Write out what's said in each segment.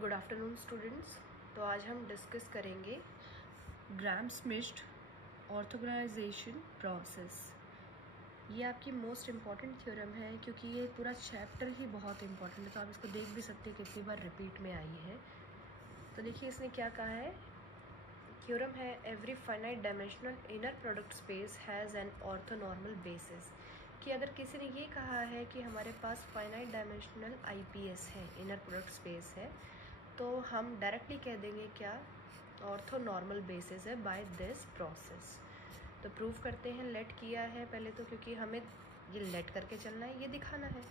Good afternoon students. तो आज हम डिस्कस करेंगे ग्राम-श्मिट ऑर्थोगोनलाइजेशन प्रोसेस। ये आपकी मोस्ट इम्पॉर्टेंट थ्योरम है क्योंकि ये पूरा चैप्टर ही बहुत इम्पॉर्टेंट है, तो आप इसको देख भी सकते हैं कितनी बार रिपीट में आई है। तो देखिए इसने क्या कहा है, थ्योरम है every finite dimensional inner product space has an orthonormal basis. कि अगर किसी ने ये कहा है कि हमारे पास फाइनाइट डायमेंशनल आईपीएस है, इनर प्रोडक्ट स्पेस है, तो हम डायरेक्टली कह देंगे क्या, ऑर्थोनॉर्मल बेसिस है बाय दिस प्रोसेस। तो प्रूव करते हैं। लेट किया है पहले तो, क्योंकि हमें ये लेट करके चलना है, ये दिखाना है।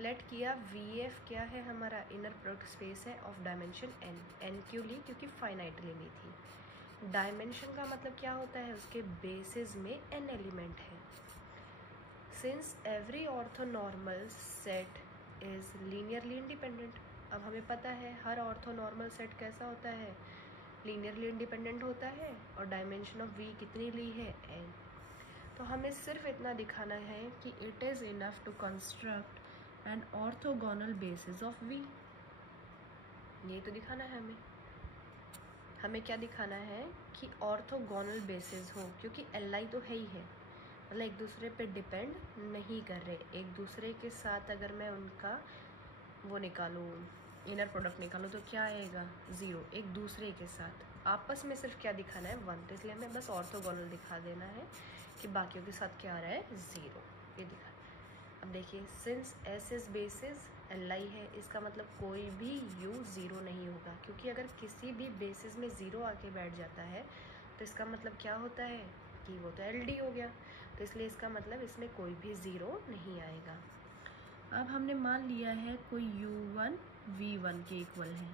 लेट किया, वी एफ क्या है हमारा, इनर प्रोडक्ट स्पेस है ऑफ डायमेंशन एन। एन क्यों ली, क्योंकि फाइनाइट लेनी थी। डायमेंशन का मतलब क्या होता है, उसके बेसिस में एन एलिमेंट है। Since every orthonormal set is linearly independent, अब हमें पता है हर ऑर्थोनॉर्मल सेट कैसा होता है, लीनियरली इंडिपेंडेंट होता है, और डायमेंशन ऑफ वी कितनी ली है, एन। तो हमें सिर्फ इतना दिखाना है कि it is enough to construct an orthogonal basis of V. ये तो दिखाना है हमें क्या दिखाना है कि ऑर्थोगोनल बेसिस हो, क्योंकि एल आई तो है ही है, मतलब एक दूसरे पे डिपेंड नहीं कर रहे। एक दूसरे के साथ अगर मैं उनका वो निकालूँ, इनर प्रोडक्ट निकालूँ, तो क्या आएगा, ज़ीरो। एक दूसरे के साथ आपस में सिर्फ क्या दिखाना है, वन। तो इसलिए हमें बस ऑर्थोगोनल दिखा देना है कि बाकियों के साथ क्या आ रहा है, ज़ीरो। ये दिखा। अब देखिए, since S is basis, L I है, इसका मतलब कोई भी यू ज़ीरो नहीं होगा, क्योंकि अगर किसी भी बेसिस में ज़ीरो आके बैठ जाता है तो इसका मतलब क्या होता है कि वो तो एल डी हो गया। तो इसलिए इसका मतलब इसमें कोई भी ज़ीरो नहीं आएगा। अब हमने मान लिया है कोई u1 v1 के इक्वल है,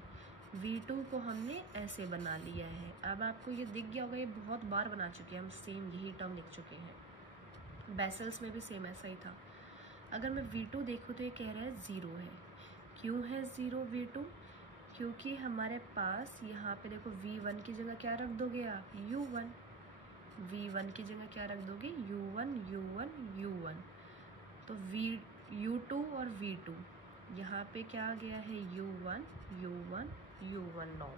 v2 को हमने ऐसे बना लिया है। अब आपको ये दिख गया होगा, ये बहुत बार बना चुके हैं हम, सेम यही टर्म लिख चुके हैं। बेसल्स में भी सेम ऐसा ही था। अगर मैं v2 देखूँ तो ये कह रहा है ज़ीरो है। क्यों है ज़ीरो v2, क्योंकि हमारे पास यहाँ पे देखो v1 की जगह क्या रख दोगे आप, u1। v1 की जगह क्या रख दोगे, u1 u1 u1। तो u2 और v2 यहाँ पे क्या आ गया है, u1 u1 u1 नौ।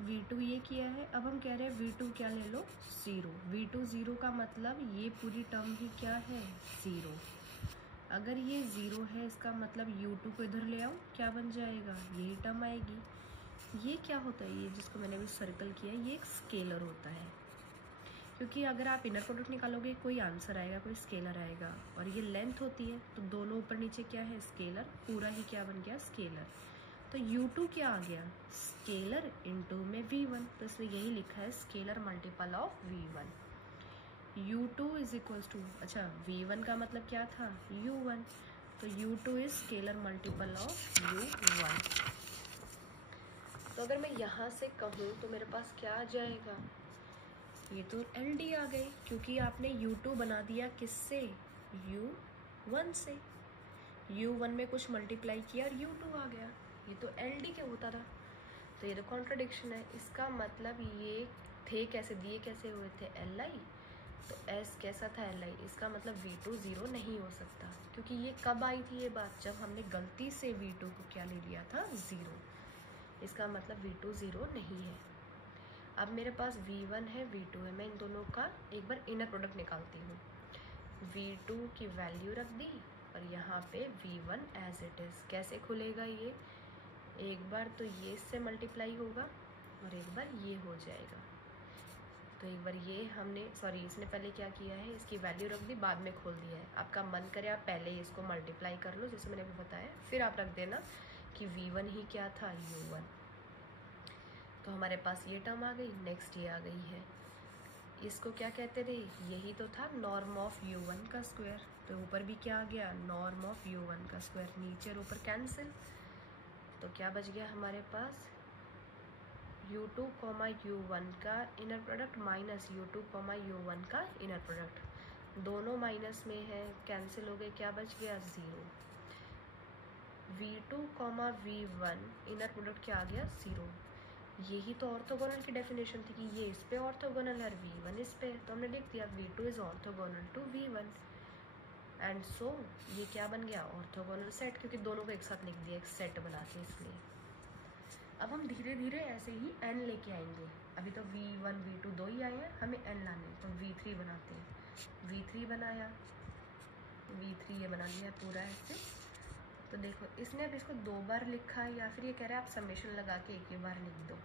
v2 ये किया है। अब हम कह रहे हैं v2 क्या ले लो, ज़ीरो। v2 ज़ीरो का मतलब ये पूरी टर्म ही क्या है, ज़ीरो। अगर ये ज़ीरो है, इसका मतलब u2 को इधर ले आओ, क्या बन जाएगा, यही टर्म आएगी। ये क्या होता है, ये जिसको मैंने अभी सर्कल किया, ये एक स्केलर होता है, क्योंकि अगर आप इनर प्रोडक्ट निकालोगे कोई आंसर आएगा, कोई स्केलर आएगा, और ये लेंथ होती है, तो दोनों ऊपर नीचे क्या है, स्केलर। पूरा ही क्या बन गया, स्केलर। तो u2 क्या आ गया, स्केलर इनटू में v1, तो इसलिए यही लिखा है scalar multiple of v1। u2 is equals to, अच्छा v1 का मतलब क्या था, u1, तो u2 is scalar multiple of u1। तो अगर मैं यहाँ से कहूँ तो मेरे पास क्या आ जाएगा, ये तो एल डी आ गई, क्योंकि आपने u2 बना दिया किससे, u1 से। u1 में कुछ मल्टीप्लाई किया और u2 आ गया, ये तो एल डी क्या होता था। तो ये तो कॉन्ट्रडिक्शन है। इसका मतलब ये थे कैसे, दिए कैसे हुए थे, एल आई, तो एस कैसा था, एल आई। इसका मतलब v2 ज़ीरो नहीं हो सकता, क्योंकि ये कब आई थी ये बात, जब हमने गलती से v2 को क्या ले लिया था, ज़ीरो। इसका मतलब v2 ज़ीरो नहीं है। अब मेरे पास v1 है, v2 है, मैं इन दोनों का एक बार इनर प्रोडक्ट निकालती हूँ। v2 की वैल्यू रख दी और यहाँ पे v1 एज इट इज़। कैसे खुलेगा ये, एक बार तो ये इससे मल्टीप्लाई होगा और एक बार ये हो जाएगा। तो एक बार ये हमने, सॉरी इसने पहले क्या किया है, इसकी वैल्यू रख दी, बाद में खोल दिया है। आपका मन करे आप पहले इसको मल्टीप्लाई कर लो, जैसे मैंने अभी बताया, फिर आप रख देना कि v1 ही क्या था, u1। तो हमारे पास ये टर्म आ गई, नेक्स्ट ये आ गई है। इसको क्या कहते थे, यही तो था नॉर्म ऑफ u1 का स्क्वायर। तो ऊपर भी क्या आ गया, नॉर्म ऑफ u1 का स्क्वायर, नीचे और ऊपर कैंसिल। तो क्या बच गया हमारे पास, u2, u1 का inner product minus u2, u1 का इनर प्रोडक्ट। दोनों माइनस में है, कैंसिल हो गए, क्या बच गया, zero. v2, v1 inner product क्या आ गया, ज़ीरो। यही तो ऑर्थोगोनल की डेफिनेशन थी कि ये इस पे ऑर्थोगोनल है, v1 इस पे, तो हमने लिख दिया v2 is orthogonal to v1। And so ये क्या बन गया, ऑर्थोगोनल सेट, क्योंकि दोनों को एक साथ लिख दिया एक सेट बना के। इसलिए अब हम धीरे धीरे ऐसे ही n लेके आएंगे। अभी तो v1 v2 दो ही आए हैं, हमें n लाने, तो v3 बनाते हैं। v3 बनाया, v3 ये बना लिया पूरा ऐसे। तो देखो इसने अब इसको 2 बार लिखा, या फिर ये कह रहा है आप समेशन लगा के एक ही बार लिख दो।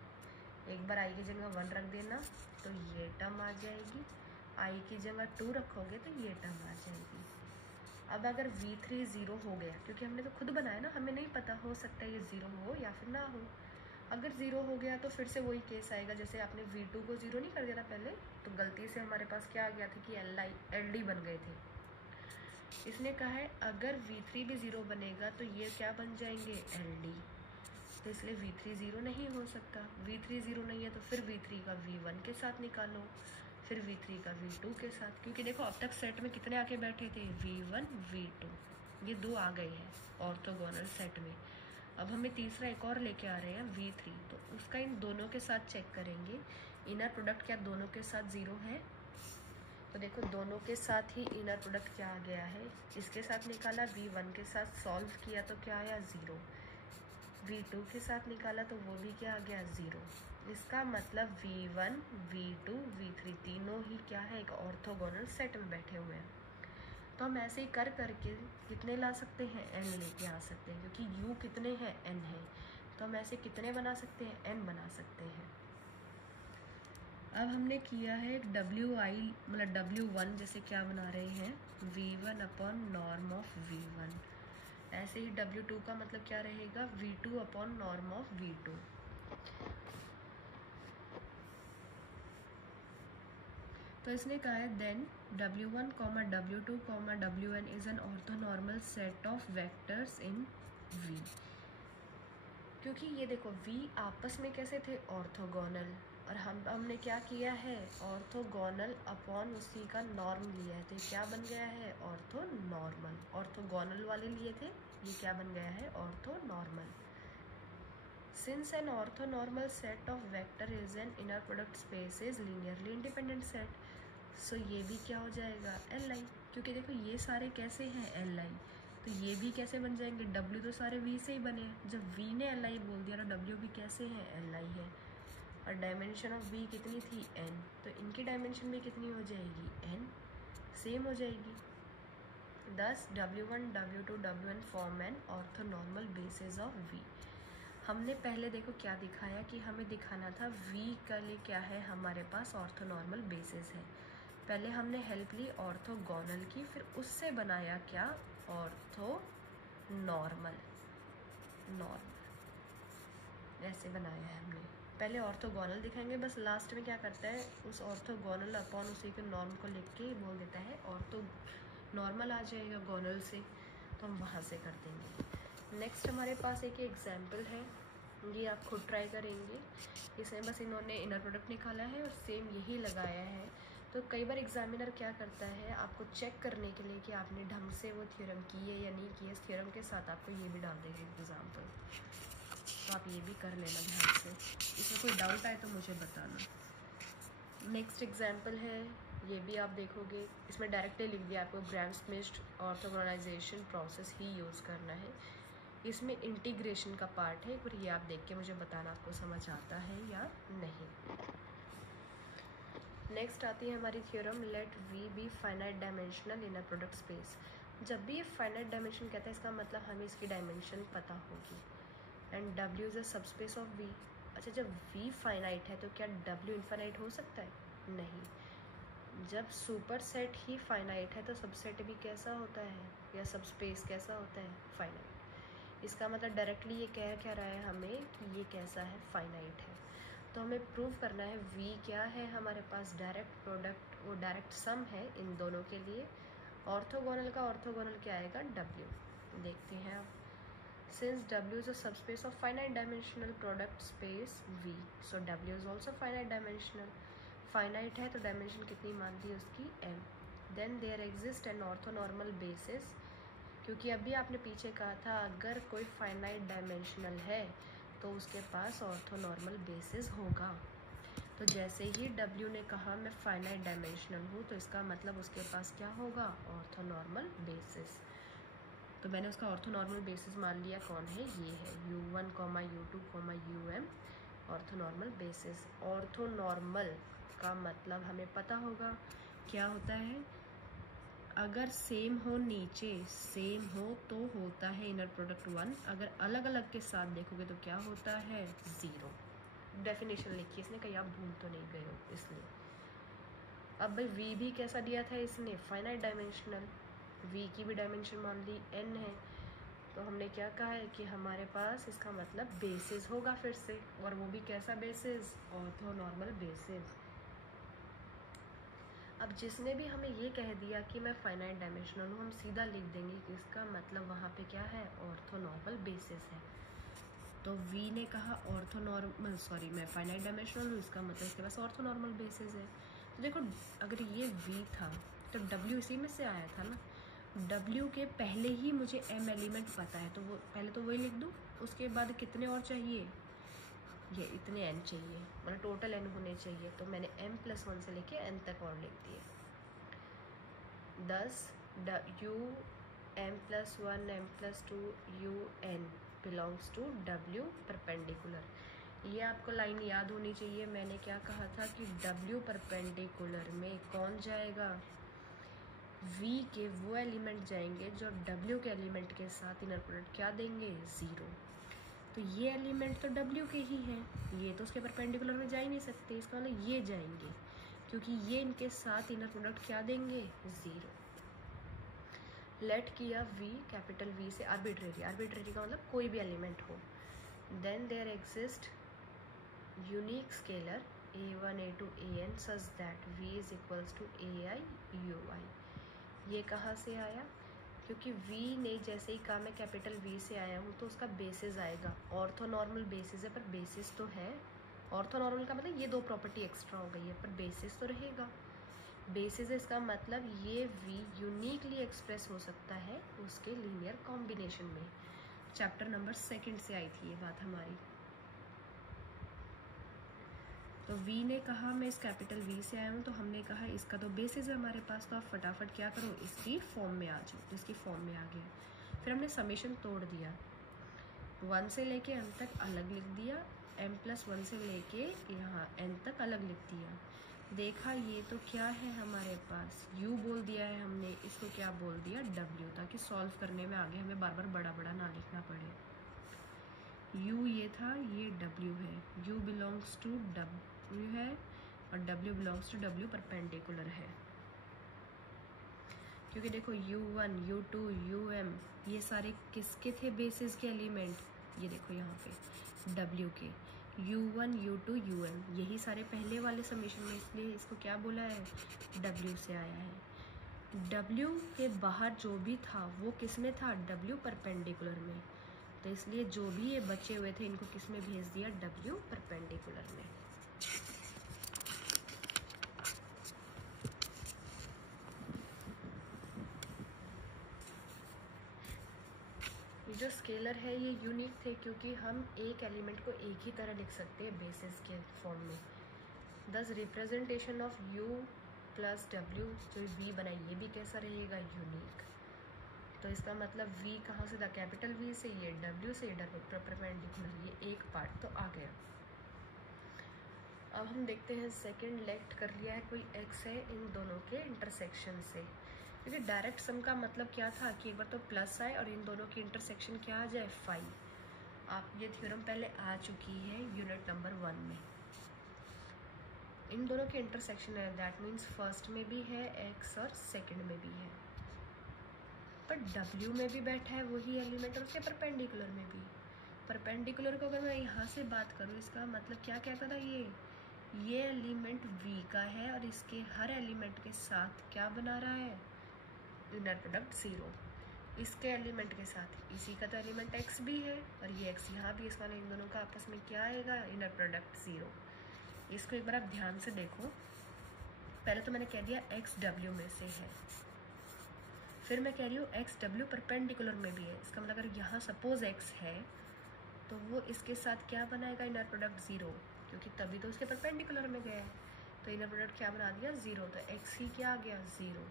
एक बार i की जगह 1 रख देना तो ये टर्म आ जाएगी, i की जगह 2 रखोगे तो ये टर्म आ जाएगी। अब अगर v3 0 हो गया, क्योंकि हमने तो खुद बनाया ना, हमें नहीं पता, हो सकता है ये 0 हो या फिर ना हो। अगर 0 हो गया तो फिर से वही केस आएगा, जैसे आपने v2 को 0 नहीं कर दिया था पहले, तो गलती से हमारे पास क्या आ गया था कि LD बन गए थे। इसने कहा है अगर v3 भी 0 बनेगा तो ये क्या बन जाएंगे, LD। तो इसलिए v3 0 नहीं हो सकता। v3 0 नहीं है तो फिर v3 का v1 के साथ निकालो, फिर v3 का v2 के साथ, क्योंकि देखो अब तक सेट में कितने आके बैठे थे, v1 v2, ये 2 आ गए हैं ऑर्थोगोनल सेट में। अब हमें तीसरा एक और लेके आ रहे हैं v3, तो उसका इन दोनों के साथ चेक करेंगे। इनर प्रोडक्ट क्या दोनों के साथ 0 है, तो देखो दोनों के साथ ही इनर प्रोडक्ट क्या आ गया है, इसके साथ निकाला, v1 के साथ सॉल्व किया तो क्या आया 0, v2 के साथ निकाला तो वो भी क्या आ गया 0। इसका मतलब v1 v2 v3 तीनों ही क्या है, एक ऑर्थोगोनल सेट में बैठे हुए हैं। तो हम ऐसे ही कर करके कितने ला सकते हैं, n लेके आ सकते हैं, क्योंकि u कितने हैं, n है, तो हम ऐसे कितने बना सकते हैं, n बना सकते हैं। अब हमने किया है wi मतलब w1, जैसे क्या बना रहे हैं, v1 upon norm of v1। ऐसे ही w2 का मतलब क्या रहेगा, v2 upon norm of v2। तो इसने कहा है then w1, w2, wn is an orthonormal set of vectors in v। क्योंकि ये देखो v आपस में कैसे थे, ऑर्थोगोनल, और हमने क्या किया है, ऑर्थोगोनल अपॉन उसी का नॉर्म लिया है, तो क्या बन गया है, ऑर्थोनॉर्मल। ऑर्थोगोनल वाले लिए थे, ये क्या बन गया है, orthonormal. Since an orthonormal set of vector is an inner product space is linearly independent set, so ये भी क्या हो जाएगा, Li, क्योंकि देखो ये सारे कैसे हैं, Li, तो ये भी कैसे बन जाएंगे, W तो सारे V से ही बने हैं, जब V ने Li बोल दिया तो W भी कैसे हैं, Li है। और डायमेंशन ऑफ V कितनी थी, n, तो इनकी डायमेंशन भी कितनी हो जाएगी, n, सेम हो जाएगी। दस w1 w2 wn form an orthonormal basis of V। हमने पहले देखो क्या दिखाया कि हमें दिखाना था V के लिए क्या है, हमारे पास ऑर्थोनॉर्मल बेसिस है। पहले हमने हेल्प ली ऑर्थोगोनल की, फिर उससे बनाया क्या, ऑर्थोनॉर्मल, ऐसे बनाया है हमने। पहले ऑर्थोगोनल दिखाएंगे, बस लास्ट में क्या करता है, उस ऑर्थोगोनल अपॉन उसी के नॉर्म को लिख के बोल देता है ऑर्थो नॉर्मल आ जाएगा गोनल से, तो हम वहाँ से कर देंगे। नेक्स्ट हमारे पास एक एग्जाम्पल है, ये आप खुद ट्राई करेंगे। इसमें बस इन्होंने इनर प्रोडक्ट निकाला है और सेम यही लगाया है। तो कई बार एग्जामिनर क्या करता है, आपको चेक करने के लिए कि आपने ढंग से वो थ्योरम की है या नहीं की है, इस थ्योरम के साथ आपको ये भी डाल देगा एग्जाम्पल, तो आप ये भी कर लेना ध्यान से। इसमें कोई डाउट आए तो मुझे बताना। नेक्स्ट एग्जाम्पल है, ये भी आप देखोगे, इसमें डायरेक्टली लिख दिया आपको ग्राम-स्मिश्ड ऑर्थोगोनलाइजेशन प्रोसेस ही यूज़ करना है। इसमें इंटीग्रेशन का पार्ट है, पर ये आप देख के मुझे बताना आपको समझ आता है या नहीं। नेक्स्ट आती है हमारी theorem, let V be finite dimensional in a product space. जब भी ये फाइनाइट डायमेंशन कहता है, इसका मतलब हमें इसकी डायमेंशन पता होगी। And W is a subspace of V। अच्छा, जब V फाइनाइट है तो क्या W इनफाइनाइट हो सकता है, नहीं। जब सुपर सेट ही फाइनाइट है तो सबसेट भी कैसा होता है, या सबस्पेस कैसा होता है, फाइनाइट। इसका मतलब डायरेक्टली ये कह क्या रहा है हमें कि ये कैसा है, फाइनाइट है। तो हमें प्रूव करना है V क्या है, हमारे पास डायरेक्ट प्रोडक्ट, वो डायरेक्ट सम है इन दोनों के लिए। ऑर्थोगोनल का ऑर्थोगोनल क्या आएगा, W। देखते हैं आप, since W is a subspace of finite dimensional product space V, so W is also finite dimensional. Finite है तो डायमेंशन कितनी मान दी उसकी, m। Then there exist an orthonormal basis, क्योंकि अभी आपने पीछे कहा था अगर कोई फाइनाइट डायमेंशनल है तो उसके पास ऑर्थोनॉर्मल बेसिस होगा। तो जैसे ही W ने कहा मैं फाइनाइट डायमेंशनल हूँ, तो इसका मतलब उसके पास क्या होगा, ऑर्थोनॉर्मल बेसिस। तो मैंने उसका ऑर्थोनॉर्मल बेसिस मान लिया, कौन है, ये है U1, U2, UM orthonormal basis. Orthonormal का मतलब हमें पता होगा क्या होता है, अगर सेम हो नीचे, सेम हो तो होता है इनर प्रोडक्ट 1, अगर अलग अलग के साथ देखोगे तो क्या होता है, 0। डेफिनेशन लिखी इसने, कहीं आप भूल तो नहीं गए हो इसलिए। अब भाई V भी कैसा दिया था इसने, फाइनाइट डायमेंशनल, V की भी डायमेंशन मान ली n है, तो हमने क्या कहा है कि हमारे पास इसका मतलब बेसिस होगा फिर से, और वो भी कैसा बेसिस, ऑर्थोनॉर्मल बेसिस। अब जिसने भी हमें ये कह दिया कि मैं फाइनाइट डायमेंशनल हूँ, हम सीधा लिख देंगे कि इसका मतलब वहाँ पे क्या है, ऑर्थोनॉर्मल बेसिस है। तो V ने कहा ऑर्थोनॉर्मल, सॉरी मैं फाइनाइट डायमेंशनल हूँ, इसका मतलब इसके पास ऑर्थोनॉर्मल बेसिस है। तो देखो अगर ये V था तो W इसी में से आया था ना, W के पहले ही मुझे M एलिमेंट पता है, तो वो पहले तो वही लिख दूँ, उसके बाद कितने और चाहिए, ये इतने n चाहिए, मतलब टोटल n होने चाहिए, तो मैंने m+1 से लेके n तक और लिख दिए। 10 U m+1 m+2 UN belongs to W perpendicular. ये आपको लाइन याद होनी चाहिए, मैंने क्या कहा था कि W परपेंडिकुलर में कौन जाएगा, V के वो एलिमेंट जाएंगे जो W के एलिमेंट के साथ इनर प्रोडक्ट क्या देंगे, 0। तो ये एलिमेंट तो W के ही हैं, ये तो उसके परपेंडिकुलर में जा ही नहीं सकते, इसका मतलब ये जाएंगे, क्योंकि ये इनके साथ इनर प्रोडक्ट क्या देंगे, 0। लेट किया V, कैपिटल V से आर्बिट्रेरी, आर्बिट्रेरी का मतलब कोई भी एलिमेंट हो, then there exist unique scalar A1 A2 AN such that V is equals to AI UI। ये कहाँ से आया, क्योंकि V ने जैसे ही कहा मैं कैपिटल V से आया हूँ तो उसका बेसिस आएगा, ऑर्थोनॉर्मल बेसिस है, पर बेसिस तो है, ऑर्थोनॉर्मल का मतलब ये दो प्रॉपर्टी एक्स्ट्रा हो गई है, पर बेसिस तो रहेगा। बेसिस है, इसका मतलब ये V यूनिकली एक्सप्रेस हो सकता है उसके लीनियर कॉम्बिनेशन में। चैप्टर नंबर 2 से आई थी ये बात हमारी। तो V ने कहा मैं इस कैपिटल V से आया हूँ, तो हमने कहा इसका तो बेसिस है हमारे पास, तो आप फटाफट क्या करो, इसकी फॉर्म में आ जाओ, तो इसकी फॉर्म में आ गया। फिर हमने समेशन तोड़ दिया, 1 से लेके m तक अलग लिख दिया, m+1 से लेके यहाँ n तक अलग लिख दिया। देखा ये तो क्या है हमारे पास, U बोल दिया है हमने, इसको क्या बोल दिया, W, ताकि सॉल्व करने में आगे हमें बार बार बड़ा बड़ा ना लिखना पड़े। U ये था, ये W है, U बिलोंग्स टू W है और W belongs to W perpendicular है, क्योंकि देखो U1 U2 UM ये सारे किसके थे, बेसिस के एलिमेंट, ये देखो यहाँ पे W के, U1 U2 UM यही सारे पहले वाले समेशन में, इसलिए इसको क्या बोला है, W से आया है। W के बाहर जो भी था वो किस में था, W परपेंडिकुलर में, तो इसलिए जो भी ये बचे हुए थे इनको किस में भेज दिया, W परपेंडिकुलर में। ये जो स्केलर है ये यूनिक थे, क्योंकि हम एक एलिमेंट को एक ही तरह लिख सकते हैं बेसिस के फॉर्म में। दस representation of U plus W जो V बनाई, ये भी कैसा रहेगा, यूनिक। तो इसका मतलब V कहाँ से था, कैपिटल V से, ये W से, ये परपेंडिकुलर, ये एक पार्ट तो आ गया। अब हम देखते हैं सेकंड लेट कर लिया है, कोई x है इन दोनों के इंटरसेक्शन से, क्योंकि डायरेक्ट सम का मतलब क्या था कि एक बार तो प्लस आए और इन दोनों की इंटरसेक्शन क्या आ जाए, 5। आप ये थ्योरम पहले आ चुकी है यूनिट नंबर 1 में। इन दोनों के इंटरसेक्शन है, दैट मीन्स फर्स्ट में भी है x और सेकंड में भी है, पर W में भी बैठा है वही एलिमेंट और उसके परपेंडिकुलर में भी। परपेंडिकुलर को अगर मैं यहाँ से बात करूँ, इसका मतलब क्या कहता था, ये एलिमेंट V का है और इसके हर एलिमेंट के साथ क्या बना रहा है, इनर प्रोडक्ट 0। इसके एलिमेंट के साथ इसी का तो एलिमेंट x भी है और ये x यहाँ भी, इसका इन दोनों का आपस में क्या आएगा, इनर प्रोडक्ट 0। इसको एक बार आप ध्यान से देखो, पहले तो मैंने कह दिया x W में से है, फिर मैं कह रही हूँ x W परपेंडिकुलर में भी है, इसका मतलब अगर यहाँ सपोज x है तो वो इसके साथ क्या बनाएगा, इनर प्रोडक्ट 0। क्योंकि तभी तो उसके परपेंडिकुलर में गया है। तो इनर प्रोडक्ट क्या बना दिया, 0। तो एक्स ही क्या आ गया, 0।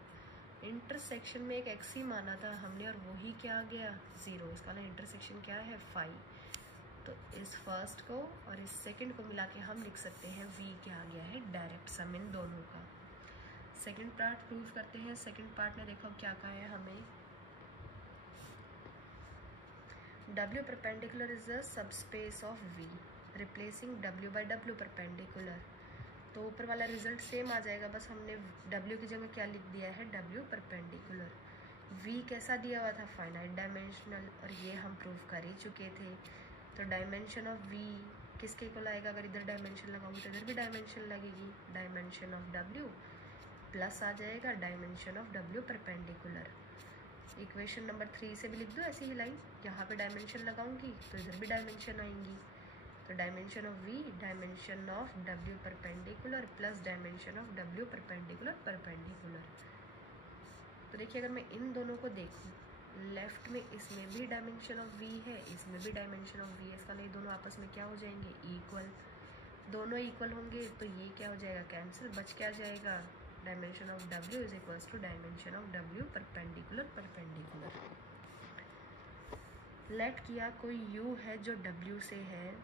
इंटरसेक्शन में एक एक्स ही माना था हमने और वही क्या आ गया, 0। इसका ना इंटरसेक्शन क्या है, 5। तो इस फर्स्ट को और इस सेकंड को मिला के हम लिख सकते हैं v क्या आ गया है, डायरेक्ट सम इन दोनों का। सेकंड पार्ट प्रूव करते हैं। सेकंड पार्ट में देखो क्या कहा है हमें, W perpendicular is the subspace of V, replacing W by W perpendicular। तो ऊपर वाला रिजल्ट सेम आ जाएगा, बस हमने W की जगह क्या लिख दिया है, W perpendicular। V कैसा दिया हुआ था, फाइनाइट डायमेंशनल, और ये हम प्रूव कर ही चुके थे। तो डायमेंशन ऑफ V किसके को लाएगा, अगर इधर डायमेंशन लगाऊंगी तो इधर भी डायमेंशन लगेगी, डायमेंशन ऑफ W प्लस आ जाएगा dimension of W perpendicular. Equation number 3 से भी लिख दो ऐसी ही लाइन, यहाँ पे डायमेंशन लगाऊंगी तो इधर भी डायमेंशन आएंगी। तो dimension of V dimension of W perpendicular plus dimension of W perpendicular perpendicular. तो देखिए अगर मैं इन दोनों को देखूँ, लेफ्ट में इसमें भी डायमेंशन ऑफ V है, इसमें भी डायमेंशन ऑफ V है, इसका नहीं दोनों आपस में क्या हो जाएंगे, इक्वल। दोनों इक्वल होंगे तो ये क्या हो जाएगा, कैंसिल, बच क्या जाएगा, dimension of W is equals to dimension of W perpendicular perpendicular. Let किया कोई U है जो W से है,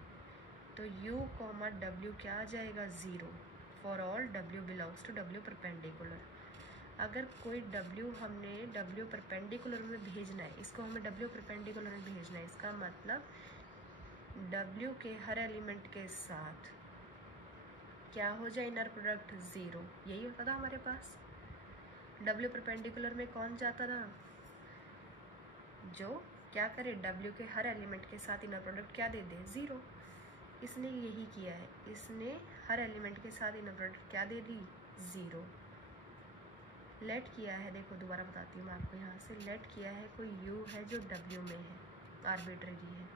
तो U कॉमा W क्या आ जाएगा, 0 for all W belongs to W perpendicular. अगर कोई W हमने W परपेंडिकुलर में भेजना है, इसको हमें W परपेंडिकुलर में भेजना है, इसका मतलब W के हर एलिमेंट के साथ क्या हो जाए, इनर प्रोडक्ट 0। यही होता था हमारे पास। W परपेंडिकुलर में कौन जाता था, जो क्या करे, W के हर एलिमेंट के साथ इनर प्रोडक्ट क्या दे दे, 0। इसने यही किया है, इसने हर एलिमेंट के साथ इनर प्रोडक्ट क्या दे दी, 0। लेट किया है, देखो दोबारा बताती हूँ मैं आपको, यहाँ से लेट किया है कोई U है जो W में है, आर्बिट्ररी है।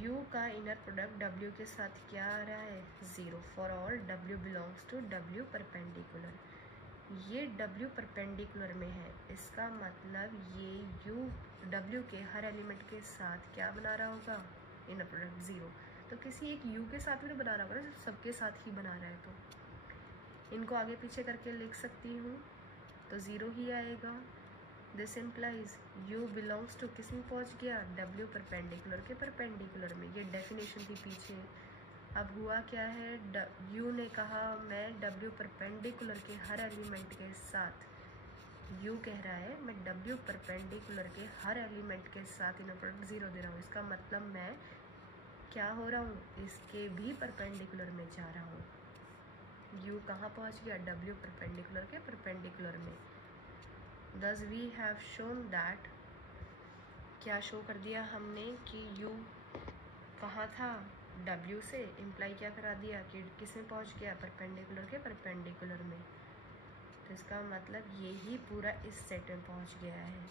U का इनर प्रोडक्ट W के साथ क्या आ रहा है, 0 for all W belongs to W perpendicular. ये W परपेंडिकुलर में है, इसका मतलब ये U W के हर एलिमेंट के साथ क्या बना रहा होगा, इनर प्रोडक्ट 0। तो किसी एक U के साथ भी तो बना रहा होगा ना, सबके साथ ही बना रहा है। तो इनको आगे पीछे करके लिख सकती हूँ तो 0 ही आएगा। This implies U belongs to किस में पहुँच गया, W परपेंडिकुलर के परपेंडिकुलर में। ये डेफिनेशन थी पीछे। अब हुआ क्या है, U ने कहा मैं W परपेंडिकुलर के हर एलिमेंट के साथ, U कह रहा है मैं W परपेंडिकुलर के हर एलिमेंट के साथ इनर प्रोडक्ट 0 दे रहा हूँ। इसका मतलब मैं क्या हो रहा हूँ, इसके भी परपेंडिकुलर में जा रहा हूँ। U कहाँ पहुँच गया, W परपेंडिकुलर के परपेंडिकुलर में। Thus we have shown that, क्या शो कर दिया हमने कि U कहाँ था, W से, इम्प्लाई क्या करा दिया कि किस में पहुँच गया, परपेंडिकुलर के परपेंडिकुलर में। तो इसका मतलब ये ही पूरा इस सेट में पहुँच गया है।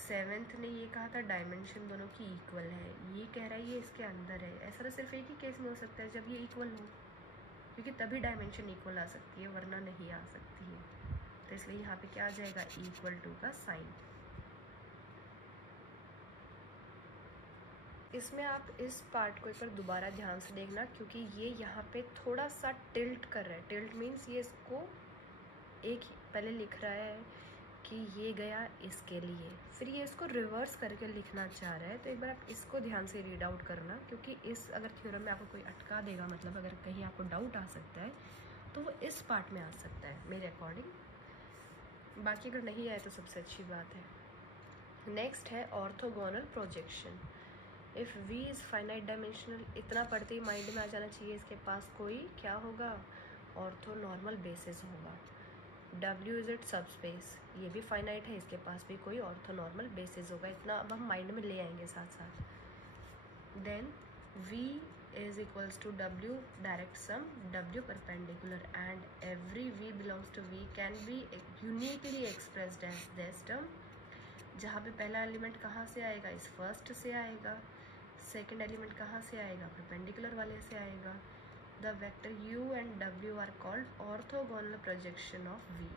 7th ने ये कहा था डायमेंशन दोनों की इक्वल है, ये कह रहा है ये इसके अंदर है। ऐसा तो सिर्फ एक ही केस में हो सकता है, जब ये इक्वल हो, क्योंकि तभी डायमेंशन इक्वल आ सकती है, वरना नहीं आ सकती है। तो इसलिए यहाँ पे क्या आ जाएगा, इक्वल टू का साइन। इसमें आप इस पार्ट को एक बार दोबारा ध्यान से देखना, क्योंकि ये यहाँ पे थोड़ा सा टिल्ट कर रहा है। टिल्ट मीन्स ये इसको एक पहले लिख रहा है कि ये गया इसके लिए, फिर ये इसको रिवर्स करके लिखना चाह रहा है। तो एक बार आप इसको ध्यान से रीड आउट करना, क्योंकि इस अगर थ्योरम में आपको कोई अटका देगा, मतलब अगर कहीं आपको डाउट आ सकता है तो वो इस पार्ट में आ सकता है मेरे अकॉर्डिंग। बाकी अगर नहीं आए तो सबसे अच्छी बात है। नेक्स्ट है orthogonal projection. If V is finite dimensional, इतना पढ़ते ही माइंड में आ जाना चाहिए इसके पास कोई क्या होगा, ऑर्थोनॉर्मल बेसिस होगा। W इज़ इट सबस्पेस, ये भी फाइनाइट है, इसके पास भी कोई ऑर्थोनॉर्मल बेसिस होगा। इतना अब हम माइंड में ले आएंगे साथ साथ। Then V is equals to W direct sum W perpendicular, and every V belongs to V can be uniquely expressed as this term, जहाँ पे पहला एलिमेंट कहाँ से आएगा, इस फर्स्ट से आएगा, सेकेंड एलिमेंट कहाँ से आएगा, परपेंडिकुलर वाले से आएगा। The vector U and W are called orthogonal projection of V।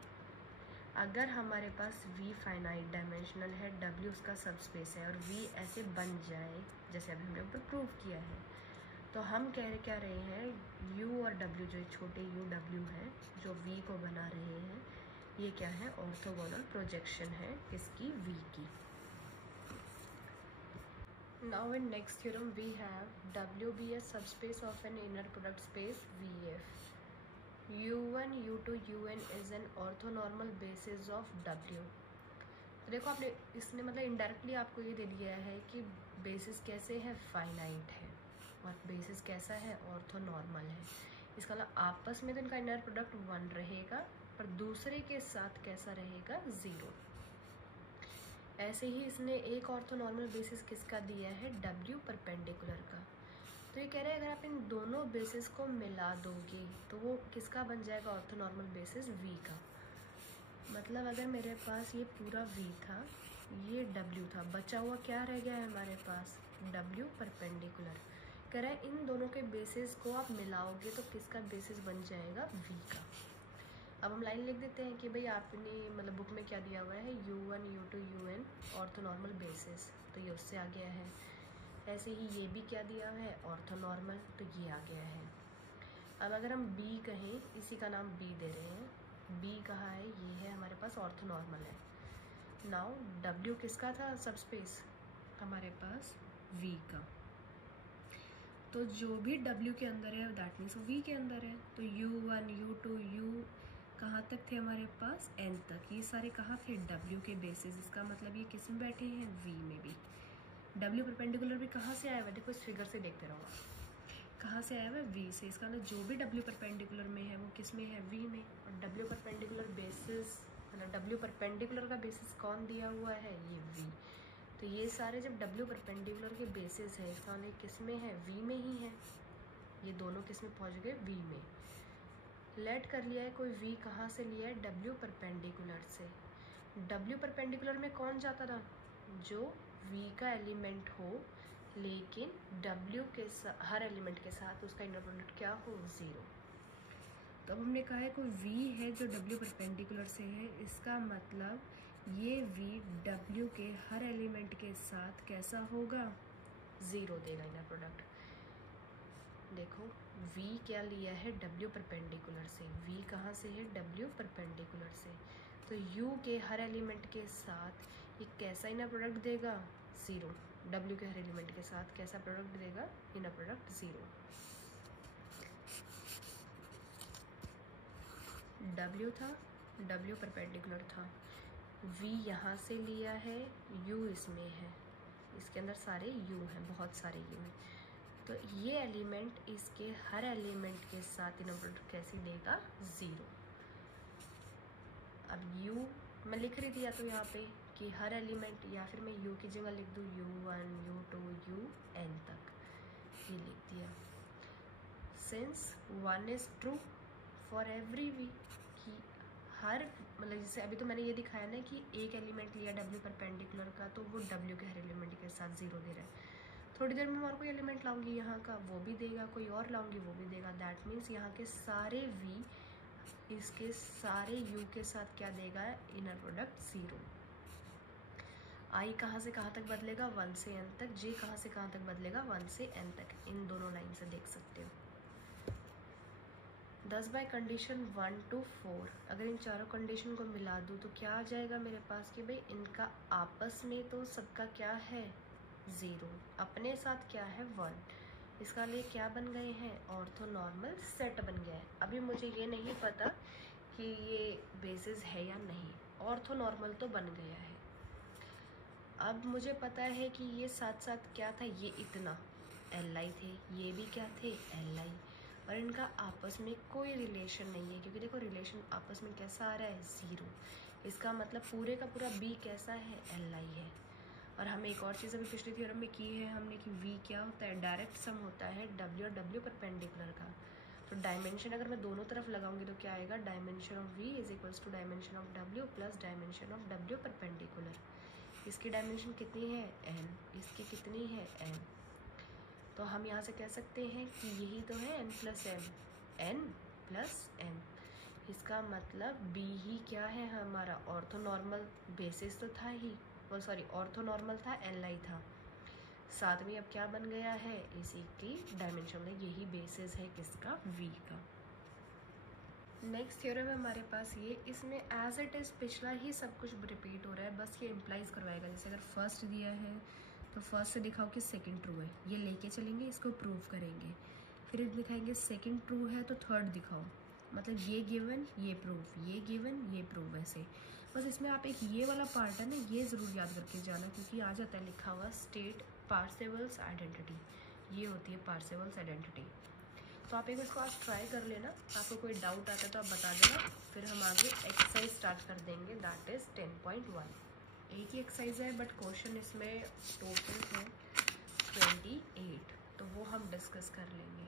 अगर हमारे पास V फाइनाइट डायमेंशनल है, W उसका सबस्पेस है, और V ऐसे बन जाए जैसे अभी हमने ऊपर प्रूव किया है, तो हम क्या रहे हैं, यू और डब्ल्यू, जो छोटे यू डब्ल्यू है जो वी को बना रहे हैं, ये क्या है, ऑर्थोगोनल प्रोजेक्शन है इसकी वी की। Now in next theorem we have W be a subspace of an inner product space VF. U1, U2, UN is an orthonormal basis of W. तो देखो आपने इसने मतलब इनडायरेक्टली आपको ये दे दिया है कि बेसिस कैसे है, फाइनाइट है, और बेसिस कैसा है, ऑर्थोनॉर्मल है। इसका मतलब आपस में तो इनका इनर प्रोडक्ट 1 रहेगा, पर दूसरे के साथ कैसा रहेगा, 0। ऐसे ही इसने एक ऑर्थोनॉर्मल बेसिस किसका दिया है, W परपेंडिकुलर का। तो ये कह रहे हैं अगर आप इन दोनों बेसिस को मिला दोगे तो वो किसका बन जाएगा, ऑर्थोनॉर्मल बेसिस V का। मतलब अगर मेरे पास ये पूरा V था, ये W था, बचा हुआ क्या रह गया है हमारे पास, W परपेंडिकुलर। कह रहा है इन दोनों के बेसिस को आप मिलाओगे तो किसका बेसिस बन जाएगा, V का। अब हम लाइन लिख देते हैं कि भाई आपने मतलब बुक में क्या दिया हुआ है, U1, U2, UN orthonormal basis, तो ये उससे आ गया है। ऐसे ही ये भी क्या दिया हुआ है, ऑर्थोनॉर्मल, तो ये आ गया है। अब अगर हम B कहें, इसी का नाम B दे रहे हैं, B कहाँ है, ये है हमारे पास, ऑर्थोनॉर्मल है। नाउ W किसका था सबस्पेस, हमारे पास V का। तो जो भी W के अंदर है दैट मीन्स V के अंदर है। तो U1, U2, U कहाँ तक थे हमारे पास, N तक, ये सारे कहाँ थे, W के बेसिस। इसका मतलब ये किस में बैठे हैं, V में भी। W परपेंडिकुलर भी कहाँ से आया हुआ है, देखो इस फिगर से देखते रहो, कहाँ से आया हुआ है, V से। इसका मतलब जो भी W परपेंडिकुलर में है वो किस में है, V में। और W परपेंडिकुलर बेसिस मतलब W परपेंडिकुलर का बेसिस कौन दिया हुआ है, ये V। तो ये सारे जब W परपेंडिकुलर के बेसिस है, इसका मतलब किस में है, V में ही है। ये दोनों किस में पहुँच गए, V में। लेट कर लिया है कोई V कहाँ से लिया है, W परपेंडिकुलर से। W परपेंडिकुलर में कौन जाता था, जो V का एलिमेंट हो लेकिन W के हर एलिमेंट के साथ उसका इनर प्रोडक्ट क्या हो, 0। तो अब हमने कहा है कोई V है जो W परपेंडिकुलर से है, इसका मतलब ये V W के हर एलिमेंट के साथ कैसा होगा, 0 देगा इनर प्रोडक्ट। देखो V क्या लिया है, W परपेंडिकुलर से। V कहाँ से है, W परपेंडिकुलर से। तो U के हर एलिमेंट के साथ ये कैसा इनर प्रोडक्ट देगा, 0। W के हर एलिमेंट के साथ कैसा प्रोडक्ट देगा, इनर प्रोडक्ट 0। W था, W परपेंडिकुलर था, V यहाँ से लिया है, U इसमें है, इसके अंदर सारे U हैं, बहुत सारे U हैं। तो ये एलिमेंट इसके हर एलिमेंट के साथ इनर प्रोडक्ट कैसी देगा, 0। अब U मैं लिख रही थी या तो यहाँ पे कि हर एलिमेंट, या फिर मैं U की जगह लिख दूँ U1, U2, UN तक, ये लिख दिया। Since 1 is true for every V, कि हर मतलब जैसे अभी तो मैंने ये दिखाया ना कि एक एलिमेंट लिया W परपेंडिकुलर का तो वो W के हर एलिमेंट के साथ 0 दे रहा है। थोड़ी देर में मैं और कोई एलिमेंट लाऊंगी यहाँ का, वो भी देगा, कोई और लाऊंगी वो भी देगा। दैट मीन्स यहाँ के सारे V इसके सारे U के साथ क्या देगा, इनर प्रोडक्ट 0। I कहाँ से कहाँ तक बदलेगा, 1 से N तक। J कहाँ से कहाँ तक बदलेगा, 1 से N तक। इन दोनों लाइन से देख सकते हो। 10 बाय कंडीशन 1 to 4 अगर इन चारों कंडीशन को मिला दूँ तो क्या आ जाएगा मेरे पास कि भाई इनका आपस में तो सबका क्या है, 0, अपने साथ क्या है, 1। इसका लिए क्या बन गए हैं, ऑर्थोनॉर्मल सेट बन गया है। अभी मुझे ये नहीं पता कि ये बेसिस है या नहीं, ऑर्थोनॉर्मल तो बन गया है। अब मुझे पता है कि ये साथ साथ क्या था, ये इतना Li थे, ये भी क्या थे, Li, और इनका आपस में कोई रिलेशन नहीं है, क्योंकि देखो रिलेशन आपस में कैसा आ रहा है, 0। इसका मतलब पूरे का पूरा B कैसा है, Li है। और हमें एक और चीज़ अभी पिछले थ्योरम में की है हमने कि V क्या होता है, डायरेक्ट सम होता है W और W परपेंडिकुलर का। तो डायमेंशन अगर मैं दोनों तरफ लगाऊंगी तो क्या आएगा, dimension of V is equals to dimension of W plus dimension of W perpendicular. इसकी डायमेंशन कितनी है, N, इसकी कितनी है, N। तो हम यहाँ से कह सकते हैं कि यही तो है N plus M, N plus M। इसका मतलब B ही क्या है हमारा, ऑर्थोनॉर्मल बेसिस तो था ही, वो सॉरी ऑर्थोनॉर्मल था, Li था। साथ में अब क्या बन गया है, इसी की डायमेंशन, मतलब यही बेसिस है किसका, v का। नेक्स्ट थ्योरम है हमारे पास ये, इसमें एज इट इज़ पिछला ही सब कुछ रिपीट हो रहा है, बस ये इम्प्लाइज करवाएगा। जैसे अगर फर्स्ट दिया है तो फर्स्ट से दिखाओ कि सेकंड ट्रू है, ये लेके चलेंगे, इसको प्रूव करेंगे। फिर दिखाएंगे सेकंड ट्रू है तो थर्ड दिखाओ, मतलब ये गिवन ये प्रूफ, ये गिवन ये प्रूफ, ऐसे। बस इसमें आप एक ये वाला पार्ट है ना, ये ज़रूर याद करके जाना, क्योंकि आ जाता है लिखा हुआ स्टेट पार्सेवल्स आइडेंटिटी, ये होती है पार्सेवल्स आइडेंटिटी। तो आप एक इसको आज ट्राई कर लेना, आपको कोई डाउट आता है तो आप बता देना, फिर हम आगे एक्सरसाइज स्टार्ट कर देंगे, दैट इज़ 10.1। एक ही एक्सरसाइज है बट क्वेश्चन इसमें टोटल है 28, तो वो हम डिस्कस कर लेंगे।